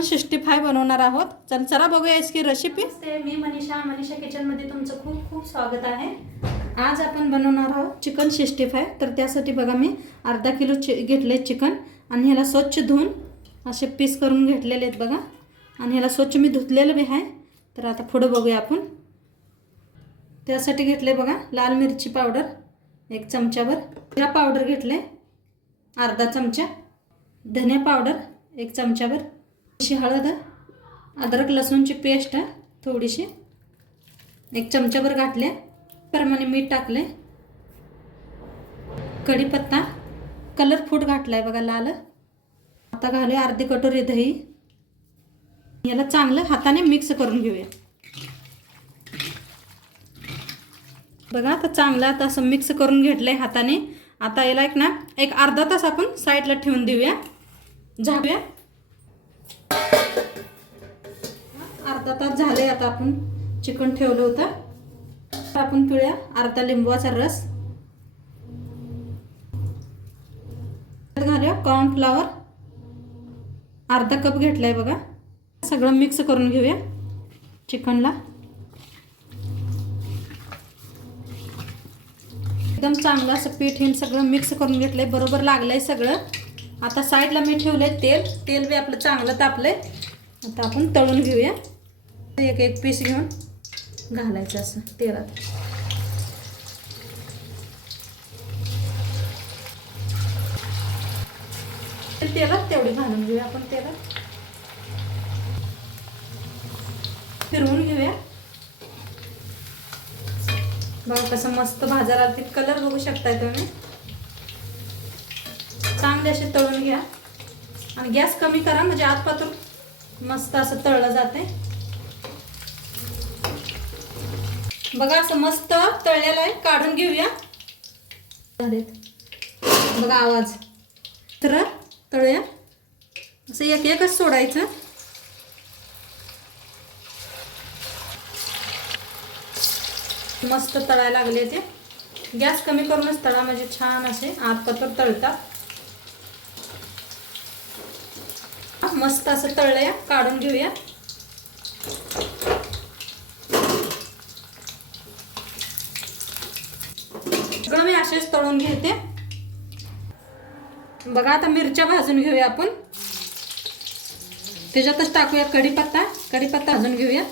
Fry बनवणार आहोत. चल चला बघूया इसकी रेसिपी नमस्ते मी मनीषा. मनीषा किचनमध्ये तुमचं खूप खूप स्वागत आहे. आज आपण बनवणार आहोत चिकन सिक्स्टी फाय. तर त्यासाठी बघा मी अर्धा किलो चि घेतले चिकन आणि ह्याला स्वच्छ धुवून असे पीस करून घेतलेले आहेत बघा. आणि ह्याला स्वच्छ मी धुतलेलं बी आहे. तर आता पुढं बघूया आपण. त्यासाठी घेतले बघा लाल मिरची पावडर एक चमच्यावर. जिरा पावडर घेतले अर्धा चमचा. धने पावडर एक चमच्यावर. थोडीशी हळद अद्रक लसूणची पेस्ट थोडीशी. एक चमच्याभर घातले प्रमाणे मीठ टाकले. कढीपत्ता कलर फूड घातलाय बघा लाल. आता घालूया अर्धी कटोरी दही. याला चांगलं हाताने मिक्स करून घेऊया. बघा आता चांगलं आता असं मिक्स करून घेतलंय हाताने. आता याला एक ना एक अर्धा तास आपण साईडला ठेवून देऊया. झाकूया. अर्धा तास झाले आता आपण चिकन ठेवलं होतं. आता आपण पिळूया अर्धा लिंबूचा रस. घालूया कॉर्नफ्लावर अर्धा कप घेतलाय बघा. सगळं मिक्स करून घेऊया चिकनला. एकदम चांगलं असं पीठ हे सगळं मिक्स करून घेतलंय. बरोबर लागलंय सगळं. आता साईडला मी ठेवलंय तेल. तेल बी आपलं चांगलं तापलंय. आता आपण तळून घेऊया. एक एक पीस घेऊन घालायचं असं तेलात. तेलात तेवढी घालून घेऊया आपण तेलात. फिरवून घेऊया. बघा कसं मस्त भाजायला ते कलर बघू शकताय तुम्ही. चांगले असे तळून घ्या. आणि गॅस कमी करा म्हणजे आतपातून मस्त असं तळलं जाते बघा असं मस्त तळलेलं आहे. काढून घेऊया. बघा आवाज. तर तळूया. असं एक एकच सोडायचं. मस्त तळायला लागले ते. गॅस कमी करूनच तळा म्हणजे छान असे आतपातूर तळतात. मस्त असं तळलं काढून घेऊया. सगळं मी असेच तळून घेते. बघा आता मिरच्या भाजून घेऊया आपण. त्याच्यातच टाकूया कढीपत्ता. कढीपत्ता भाजून घेऊया.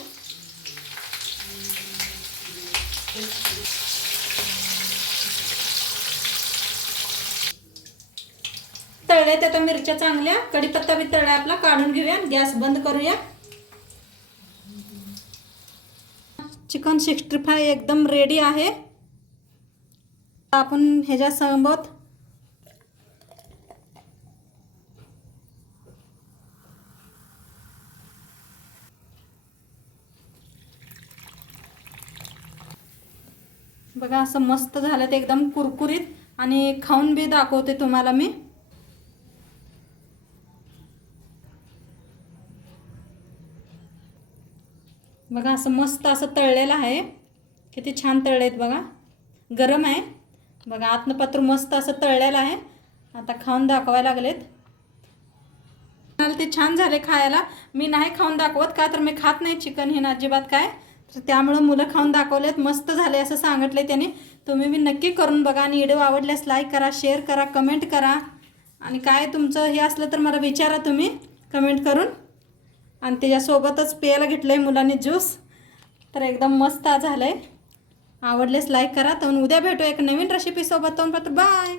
तळले त्या आता मिरच्या चांगल्या. कढीपत्ता बी तळ्या आपला काढून घेऊया गॅस बंद करूया. चिकन सिक्स्टी फाय एकदम रेडी आहे. आपण ह्याच्या सोबत बघा असं मस्त झालं ते एकदम कुरकुरीत आणि खाऊन बी दाखवते तुम्हाला मी. बघा असं मस्त असं तळलेलं आहे. किती छान तळलेत बघा. गरम आहे. बघा आतनं पात्र मस्त असं तळलेलं आहे. आता खाऊन दाखवायला लागलेत. मला ते छान झाले खायला. मी नाही खाऊन दाखवत का तर मी खात नाही चिकन हे ना अजिबात काय. तर त्यामुळं मुलं खाऊन दाखवलेत. मस्त झाले असं सांगितले त्याने. तुम्ही बी नक्की करून बघा आणि व्हिडिओ आवडल्यास लाईक करा शेअर करा कमेंट करा. आणि काय तुमचं हे असलं तर मला विचारा तुम्ही. कमेंट करून. आणि त्याच्यासोबतच प्यायला घेतलं आहे मुलांनी ज्यूस तर एकदम मस्त झालं आहे आवडलेस लाईक करा. तर उद्या भेटू एक नवीन रेसिपीसोबत तर बाय